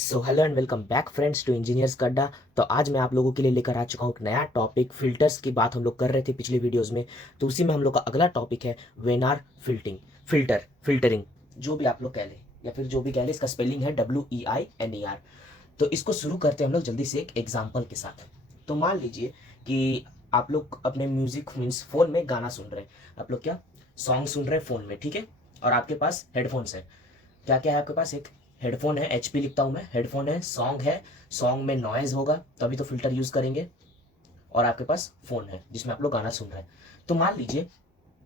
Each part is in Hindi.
So hello and welcome back friends to engineers का अड्डा। तो आज मैं आप लोगों के लिए लेकर आ चुका हूँ एक नया टॉपिक। फिल्टर्स की बात हम लोग कर रहे थे पिछले वीडियोस में, तो उसी में हम लोग का अगला टॉपिक है वेनार फिल्टरिंग, जो भी आप लोग कह लें या फिर जो भी कह लें। इसका स्पेलिंग है WEINER। तो इसको शुरू करते हैं हम लोग जल्दी से एक एग्जाम्पल के साथ। तो मान लीजिए कि आप लोग अपने म्यूजिक मीन्स फोन में गाना सुन रहे हैं। आप लोग क्या सॉन्ग सुन रहे हैं फोन में, ठीक है। और आपके पास हेडफोन्स है। क्या क्या है आपके पास? एक हेडफोन है, HP लिखता हूँ मैं, हेडफोन है, सॉन्ग में नॉइज होगा तभी तो फिल्टर यूज करेंगे। और आपके पास फोन है जिसमें आप लोग गाना सुन रहे हैं। तो मान लीजिए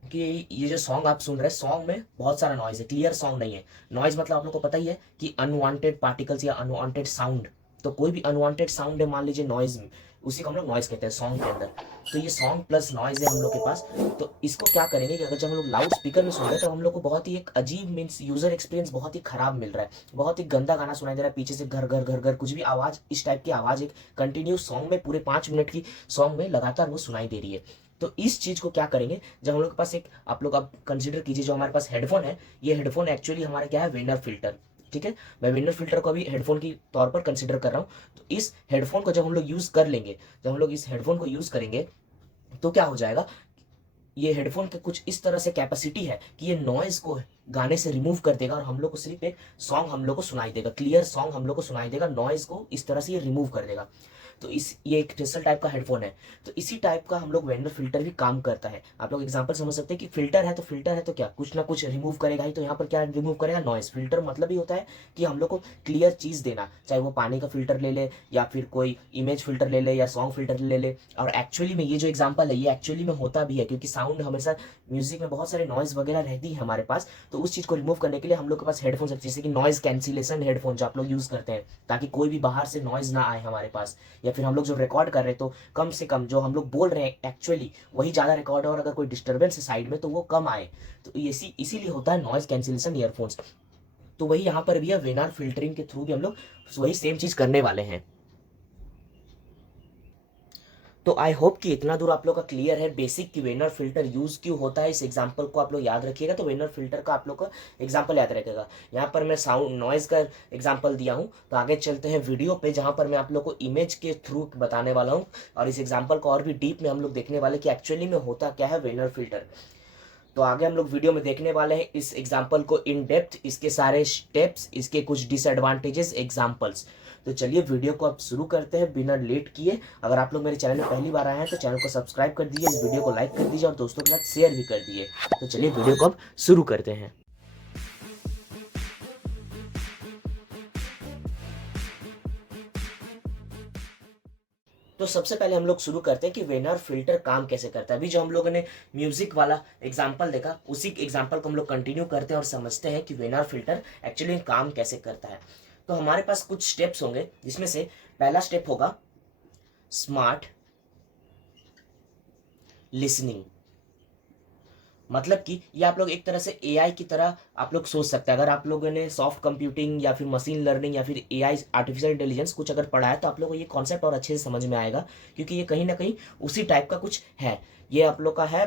कि ये जो सॉन्ग आप सुन रहे हैं, सॉन्ग में बहुत सारा नॉइज है, क्लियर सॉन्ग नहीं है। नॉइज मतलब आप लोग को पता ही है कि अनवांटेड पार्टिकल्स या अनवांटेड साउंड। तो कोई भी अनवांटेड साउंड है, मान लीजिए नॉइज, उसी को हम लोग नॉइज कहते हैं सॉन्ग के अंदर। तो ये सॉन्ग प्लस नॉइज है हम लोग के पास। तो इसको क्या करेंगे कि अगर जब हम लोग लाउड स्पीकर में सुन रहे हैं तो हम लोग को बहुत ही एक अजीब मीन्स यूजर एक्सपीरियंस बहुत ही खराब मिल रहा है। बहुत ही गंदा गाना सुनाई दे रहा है, पीछे से घर घर घर घर कुछ भी आवाज, इस टाइप की आवाज एक कंटिन्यू सॉन्ग में, पूरे 5 मिनट की सॉन्ग में लगातार वो सुनाई दे रही है। तो इस चीज को क्या करेंगे, जब हम लोग के पास एक, आप लोग अब कंसीडर कीजिए जो हमारे पास हेडफोन है, ये हेडफोन एक्चुअली हमारा क्या है, वेनर फिल्टर। ठीक है, मैं वेनर फिल्टर को अभी हेडफोन की तौर पर कंसीडर कर रहा हूँ। तो इस हेडफोन को जब हम लोग यूज कर लेंगे, जब हम लोग इस हेडफोन को यूज करेंगे तो क्या हो जाएगा, ये हेडफोन के कुछ इस तरह से कैपेसिटी है कि ये नॉइज को गाने से रिमूव कर देगा और हम लोग को सिर्फ एक सॉन्ग हम लोग को सुनाई देगा, क्लियर सॉन्ग हम लोग को सुनाई देगा, नॉइज को इस तरह से ये रिमूव कर देगा। तो इस ये एक क्रिस्टल टाइप का हेडफोन है। तो इसी टाइप का हम लोग वेंडर फिल्टर भी काम करता है। आप लोग एग्जांपल समझ सकते हैं कि फिल्टर है तो फिल्टर है तो क्या कुछ ना कुछ रिमूव करेगा ही। तो यहाँ पर क्या रिमूव करेगा, नॉइज। फिल्टर मतलब ही होता है कि हम लोग को क्लियर चीज देना, चाहे वो पानी का फिल्टर ले ले या फिर कोई इमेज फिल्टर ले ले या सॉन्ग फिल्टर ले ले। और एक्चुअली में ये जो एग्जाम्पल है ये एक्चुअली में होता भी है, क्योंकि साउंड हमेशा, म्यूजिक में बहुत सारे नॉइज वगैरह रहती है हमारे पास। तो उस चीज को रिमूव करने के लिए हम लोग के पास हेडफोन, जैसे कि नॉइज कैंसिलेशन हेडफोन जो आप लोग यूज करते हैं, ताकि कोई भी बाहर से नॉइज ना आए हमारे पास। या फिर हम लोग जो रिकॉर्ड कर रहे हैं तो कम से कम जो हम लोग बोल रहे हैं एक्चुअली वही ज्यादा रिकॉर्ड है, और अगर कोई डिस्टर्बेंस है साइड में तो वो कम आए। तो इसीलिए होता है नॉइज कैंसिलेशन ईयरफोन्स। तो वही यहाँ पर भी है, वेनार फिल्टरिंग के थ्रू भी हम लोग वही सेम चीज करने वाले हैं। तो आई होप कि इतना दूर आप लोग का क्लियर है बेसिक कि वेनर फिल्टर यूज क्यों होता है। इस एग्जांपल को आप लोग याद रखिएगा। तो वेनर फिल्टर का आप लोग का एग्जांपल याद रखेगा। यहाँ पर मैं साउंड नॉइज का एग्जांपल दिया हूँ। तो आगे चलते हैं वीडियो पे, जहां पर मैं आप लोग को इमेज के थ्रू बताने वाला हूँ। और इस एग्जाम्पल को और भी डीप में हम लोग देखने वाले कि एक्चुअली में होता क्या है वेनर फिल्टर। तो आगे हम लोग वीडियो में देखने वाले हैं इस एग्जाम्पल को इन डेप्थ, इसके सारे स्टेप्स, इसके कुछ डिसएडवांटेजेस, एग्जाम्पल्स। तो चलिए वीडियो को अब शुरू करते हैं बिना लेट किए। अगर आप लोग मेरे चैनल में पहली बार आए हैं तो चैनल को सब्सक्राइब कर दीजिए, इस वीडियो को लाइक कर दीजिए और दोस्तों के साथ शेयर भी कर दीजिए। तो चलिए वीडियो को अब शुरू करते हैं। तो सबसे पहले हम लोग शुरू करते हैं कि वेनर फिल्टर काम कैसे करता है। अभी जो हम लोगों ने म्यूजिक वाला एग्जांपल देखा, उसी एग्जांपल को हम लोग कंटिन्यू करते हैं और समझते हैं कि वेनर फिल्टर एक्चुअली काम कैसे करता है। तो हमारे पास कुछ स्टेप्स होंगे, जिसमें से पहला स्टेप होगा स्मार्ट लिसनिंग। मतलब कि ये आप लोग एक तरह से AI की तरह आप लोग सोच सकते हैं। अगर आप लोगों ने सॉफ्ट कंप्यूटिंग या फिर मशीन लर्निंग या फिर AI, आर्टिफिशियल इंटेलिजेंस कुछ अगर पढ़ा है तो आप लोगों को ये कॉन्सेप्ट और अच्छे से समझ में आएगा, क्योंकि ये कहीं ना कहीं उसी टाइप का कुछ है। ये आप लोग का है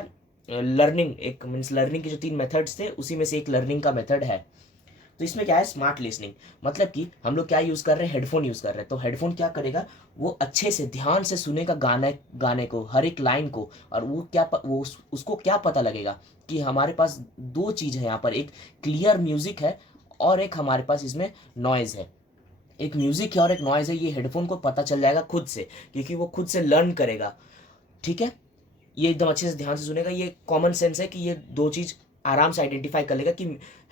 लर्निंग, एक मीन्स लर्निंग के जो 3 मेथड्स थे उसी में से एक लर्निंग का मेथड है। तो इसमें क्या है, स्मार्ट लिसनिंग। मतलब कि हम लोग क्या यूज कर रहे हैं, हेडफोन यूज कर रहे हैं। तो हेडफोन क्या करेगा, वो अच्छे से ध्यान से सुनेगा गाने गाने को, हर एक लाइन को। और वो उसको क्या पता लगेगा कि हमारे पास दो चीज है यहाँ पर, एक क्लियर म्यूजिक है और एक हमारे पास इसमें नॉइज है। एक म्यूजिक है और एक नॉइज है, ये हेडफोन को पता चल जाएगा खुद से, क्योंकि वो खुद से लर्न करेगा। ठीक है, ये एकदम अच्छे से ध्यान से सुनेगा। ये कॉमन सेंस है कि ये दो चीज आराम से आइडेंटिफाई कर लेगा कि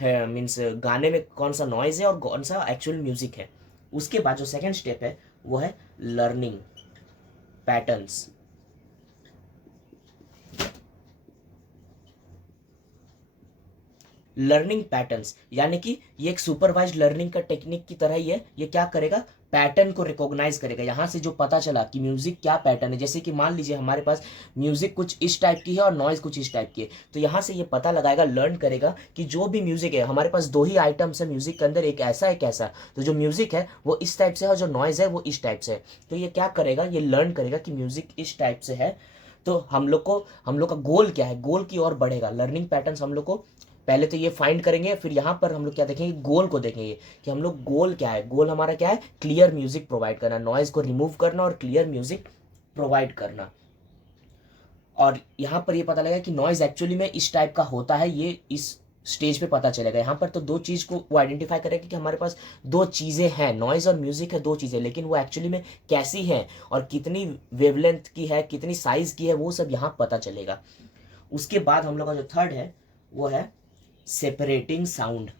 मीन्स गाने में कौन सा नॉइज है और कौन सा एक्चुअल म्यूजिक है। उसके बाद जो सेकंड स्टेप है वो है लर्निंग पैटर्न्स। लर्निंग पैटर्न्स यानी कि ये एक सुपरवाइज्ड लर्निंग का टेक्निक की तरह ही है। ये क्या करेगा, पैटर्न को रिकॉग्नाइज करेगा। यहां से जो पता चला कि म्यूजिक क्या पैटर्न है, जैसे कि मान लीजिए हमारे पास म्यूजिक कुछ इस टाइप की है और नॉइज कुछ इस टाइप की है, तो यहां से ये पता लगाएगा, लर्न करेगा कि जो भी म्यूजिक है, हमारे पास दो ही आइटम्स है म्यूजिक के अंदर, एक ऐसा एक ऐसा। तो जो म्यूजिक है वो इस टाइप से है और जो नॉइज है वो इस टाइप से है। तो ये क्या करेगा, ये लर्न करेगा कि म्यूजिक इस टाइप से है। तो हम लोग का गोल क्या है, गोल की ओर बढ़ेगा। लर्निंग पैटर्न्स हम लोग को पहले तो ये फाइंड करेंगे, फिर यहाँ पर हम लोग क्या देखेंगे, गोल को देखेंगे कि हम लोग गोल क्या है। गोल हमारा क्या है, क्लियर म्यूजिक प्रोवाइड करना, नॉइज को रिमूव करना और क्लियर म्यूजिक प्रोवाइड करना। और यहाँ पर ये पता लगा कि नॉइज एक्चुअली में इस टाइप का होता है, ये इस स्टेज पे पता चलेगा। यहाँ पर तो दो चीज को वो आइडेंटिफाई करेगा कि हमारे पास दो चीजें हैं, नॉइज और म्यूजिक है, दो चीजें, लेकिन वो एक्चुअली में कैसी है और कितनी वेवलेंथ की है, कितनी साइज की है, वो सब यहाँ पता चलेगा। उसके बाद हम लोग का जो थर्ड है वो है सेपरेटिंग साउंड।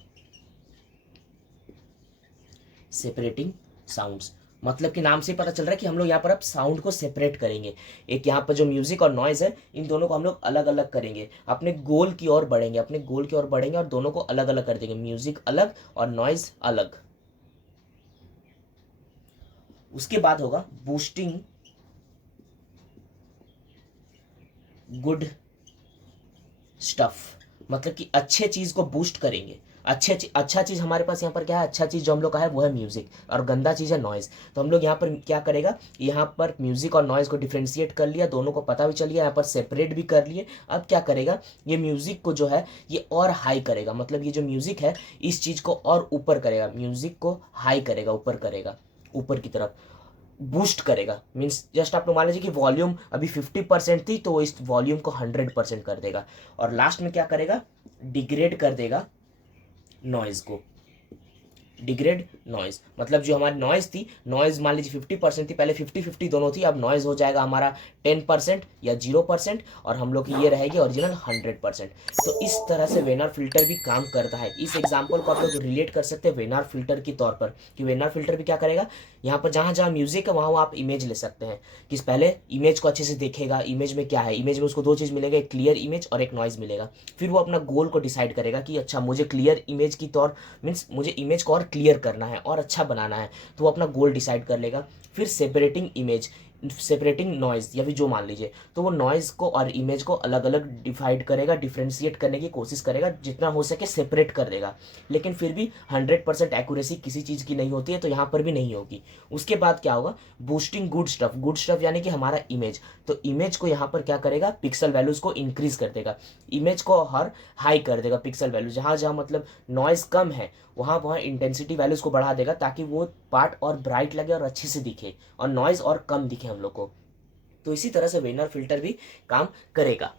सेपरेटिंग साउंड्स मतलब कि नाम से पता चल रहा है कि हम लोग यहाँ पर अब साउंड को सेपरेट करेंगे। एक यहाँ पर जो म्यूजिक और नॉइज है, इन दोनों को हम लोग अलग अलग करेंगे, अपने गोल की ओर बढ़ेंगे, अपने गोल की ओर बढ़ेंगे और दोनों को अलग अलग कर देंगे, म्यूजिक अलग और नॉइज अलग। उसके बाद होगा बूस्टिंग गुड स्टफ, मतलब कि अच्छे चीज को बूस्ट करेंगे। अच्छा चीज हमारे पास यहाँ पर क्या है, अच्छा चीज जो हम लोग का है वो है म्यूजिक, और गंदा चीज है नॉइज। तो हम लोग यहाँ पर क्या करेगा, यहाँ पर म्यूजिक और नॉइज को डिफ्रेंशिएट कर लिया, दोनों को पता भी चल गया, यहाँ पर सेपरेट भी कर लिए। अब क्या करेगा, ये म्यूजिक को जो है ये और हाई करेगा, मतलब ये जो म्यूजिक है इस चीज को और ऊपर करेगा, म्यूजिक को हाई करेगा, ऊपर करेगा, ऊपर की तरफ बूस्ट करेगा। मीन्स जस्ट आप लोग मान लीजिए कि वॉल्यूम अभी 50% थी तो वो इस वॉल्यूम को 100% कर देगा। और लास्ट में क्या करेगा, डिग्रेड कर देगा नॉइज को। डिग्रेड नॉइज मतलब जो हमारी नॉइज थी, नॉइज मान लीजिए 50% थी, पहले 50-50 दोनों थी, अब नॉइज हो जाएगा हमारा 10% या 0%, और हम लोग की ये रहेगी ओरिजिनल 100%। तो इस तरह से वेनर फिल्टर भी काम करता है। इस एग्जांपल को आप लोग रिलेट कर सकते हैं वेनर फिल्टर के तौर पर, कि वेनर फिल्टर भी क्या करेगा, यहाँ पर जहाँ जहाँ म्यूजिक है वहाँ आप इमेज ले सकते हैं, कि पहले इमेज को अच्छे से देखेगा, इमेज में क्या है, इमेज में उसको दो चीज़ मिलेगा, एक क्लियर इमेज और एक नॉइज मिलेगा। फिर वो अपना गोल को डिसाइड करेगा कि अच्छा मुझे क्लियर इमेज की तौर मीन्स मुझे इमेज को और क्लियर करना है और अच्छा बनाना है, तो वो अपना गोल डिसाइड कर लेगा। फिर सेपरेटिंग इमेज, सेपरेटिंग नॉइज या फिर जो मान लीजिए, तो वो नॉइज को और इमेज को अलग अलग डिवाइड करेगा, डिफ्रेंशिएट करने की कोशिश करेगा, जितना हो सके सेपरेट कर देगा। लेकिन फिर भी 100% एक्यूरेसी किसी चीज़ की नहीं होती है, तो यहाँ पर भी नहीं होगी। उसके बाद क्या होगा, boosting good stuff. Good stuff यानी कि हमारा इमेज, तो इमेज को यहाँ पर क्या करेगा, पिक्सल वैल्यूज को इंक्रीज कर देगा, इमेज को हर हाई कर देगा, पिक्सल वैल्यू जहाँ जहाँ मतलब नॉइज कम है वहाँ वहाँ इंटेंसिटी वैल्यूज को बढ़ा देगा, ताकि वो पार्ट और ब्राइट लगे और अच्छे से दिखे और नॉइज और कम दिखे हम लोग को। तो इसी तरह से वेनर फिल्टर भी काम करेगा।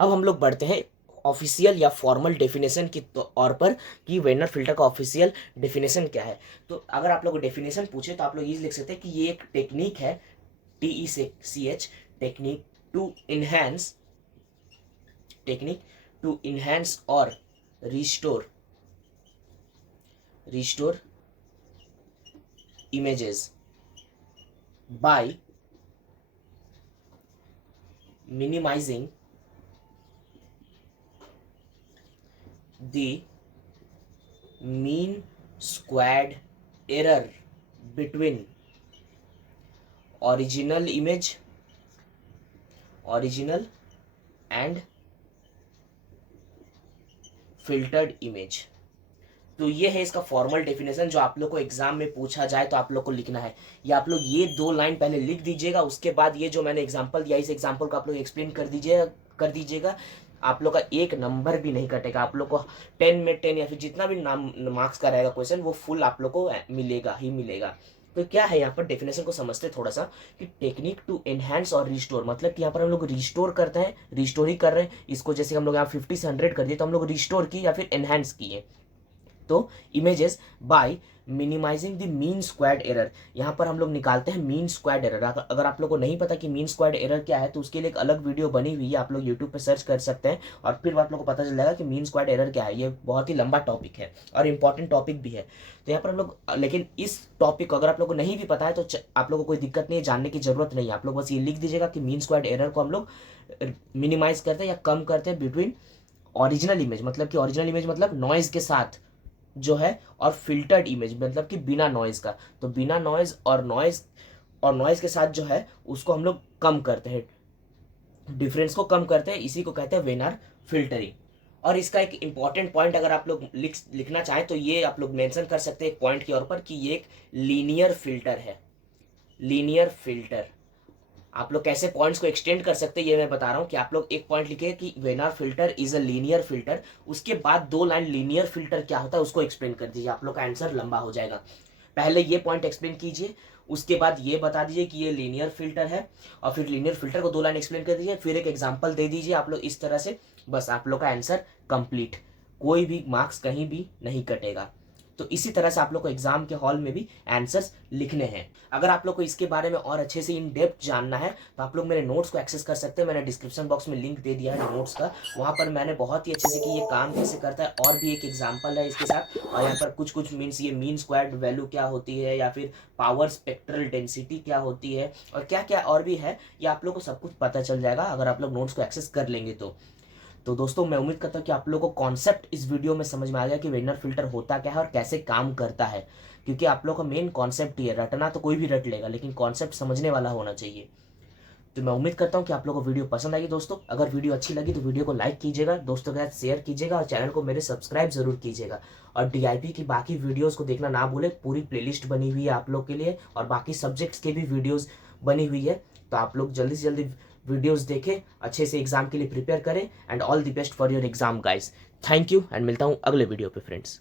अब हम लोग बढ़ते हैं ऑफिशियल या फॉर्मल डेफिनेशन की तौर पर, कि वेनर फिल्टर का ऑफिशियल डेफिनेशन क्या है। तो अगर आप लोग डेफिनेशन पूछे तो आप लोग ये लिख सकते हैं कि ये एक टेक्निक है, TECH, technique to enhance, technique to enhance और restore images by minimizing the mean squared error between original and filtered image। तो ये है इसका फॉर्मल डेफिनेशन, जो आप लोग को एग्जाम में पूछा जाए तो आप लोग को लिखना है। या आप लोग ये 2 लाइन पहले लिख दीजिएगा, उसके बाद ये जो मैंने एग्जांपल दिया इस एग्जांपल को आप लोग एक्सप्लेन कर दीजिएगा। आप लोग का एक नंबर भी नहीं कटेगा, आप लोग को 10 में 10 या फिर जितना भी नाम मार्क्स का रहेगा क्वेश्चन वो फुल आप लोग को मिलेगा ही मिलेगा। तो क्या है यहाँ पर डेफिनेशन को समझते थोड़ा सा, कि टेक्निक टू एनहांस और रिस्टोर, मतलब कि यहाँ पर हम लोग रिस्टोर करते हैं, रिस्टोर ही कर रहे हैं इसको। जैसे हम लोग यहाँ 50 से 100 कर दिए तो हम लोग रिस्टोर की या फिर एनहांस किए। तो images by minimising the mean squared error, यहाँ पर हम लोग निकालते हैं मीन स्क्वायर्ड एरर। अगर आप लोग को नहीं पता कि मीन स्क्वायर्ड एरर क्या है तो उसके लिए एक अलग वीडियो बनी हुई है, आप लोग यूट्यूब पे सर्च कर सकते हैं और फिर आप लोग को पता चल जाएगा कि मीन स्क्वायर्ड एरर क्या है। ये बहुत ही लंबा टॉपिक है और इंपॉर्टेंट टॉपिक भी है। तो यहाँ पर हम लोग, लेकिन इस टॉपिक को अगर आप लोग को नहीं भी पता है तो आप लोग को कोई दिक्कत नहीं है, जानने की जरूरत नहीं है। आप लोग बस ये लिख दीजिएगा कि मीन स्क्वायर्ड एरर को हम लोग मिनिमाइज करते हैं या कम करते हैं बिटवीन ओरिजिनल इमेज, मतलब कि ओरिजिनल इमेज मतलब नॉइज के साथ जो है, और फिल्टर्ड इमेज मतलब कि बिना नॉइज का। तो बिना नॉइज और नॉइज के साथ जो है उसको हम लोग कम करते हैं, डिफरेंस को कम करते हैं, इसी को कहते हैं वेनर फिल्टरिंग। और इसका एक इंपॉर्टेंट पॉइंट अगर आप लोग लिखना चाहें तो ये आप लोग मेंशन कर सकते हैं एक पॉइंट के तौर पर, कि ये एक लीनियर फिल्टर है, लीनियर फिल्टर। आप लोग कैसे पॉइंट्स को एक्सटेंड कर सकते हैं ये मैं बता रहा हूँ कि आप लोग एक पॉइंट लिखे कि Wiener filter is a linear filter, उसके बाद 2 लाइन लीनियर फिल्टर क्या होता है उसको एक्सप्लेन कर दीजिए, आप लोग का आंसर लंबा हो जाएगा। पहले ये पॉइंट एक्सप्लेन कीजिए, उसके बाद ये बता दीजिए कि ये लीनियर फिल्टर है, और फिर लीनियर फिल्टर को 2 लाइन एक्सप्लेन कर दीजिए, फिर एक एग्जांपल दे दीजिए आप लोग इस तरह से। बस आप लोग का आंसर कंप्लीट, कोई भी मार्क्स कहीं भी नहीं कटेगा। तो इसी तरह से आप लोग को एग्जाम के हॉल में भी आंसर्स लिखने हैं। अगर आप लोग को इसके बारे में और अच्छे से इन डेप्थ जानना है तो आप लोग मेरे नोट्स को एक्सेस कर सकते हैं, मैंने डिस्क्रिप्शन बॉक्स में लिंक दे दिया है नोट्स का, वहाँ पर मैंने बहुत ही अच्छे से कि ये काम कैसे करता है, और भी एक एग्जाम्पल है इसके साथ, और यहाँ पर कुछ कुछ मीन्स ये मीन स्क्वायर्ड वैल्यू क्या होती है, या फिर पावर स्पेक्ट्रल डेंसिटी क्या होती है, और क्या क्या और भी है, ये आप लोग को सब कुछ पता चल जाएगा अगर आप लोग नोट्स को एक्सेस कर लेंगे तो दोस्तों मैं उम्मीद करता हूँ कि आप लोगों को कॉन्सेप्ट इस वीडियो में समझ में आ गया कि वेनर फिल्टर होता क्या है और कैसे काम करता है, क्योंकि आप लोगों का मेन कॉन्सेप्ट ही है, रटना तो कोई भी रट लेगा लेकिन कॉन्सेप्ट समझने वाला होना चाहिए। तो मैं उम्मीद करता हूँ कि आप लोगों को वीडियो पसंद आई। दोस्तों अगर वीडियो अच्छी लगी तो वीडियो को लाइक कीजिएगा, दोस्तों के साथ शेयर कीजिएगा, और चैनल को मेरे सब्सक्राइब जरूर कीजिएगा। और डीआईपी की बाकी वीडियोस को देखना ना भूलें, पूरी प्लेलिस्ट बनी हुई है आप लोग के लिए, और बाकी सब्जेक्ट्स के भी वीडियोस बनी हुई है। तो आप लोग जल्दी से जल्दी वीडियोस देखें, अच्छे से एग्जाम के लिए प्रिपेयर करें, and all the best for your exam guys. Thank you, and मिलता हूँ अगले वीडियो पे फ्रेंड्स।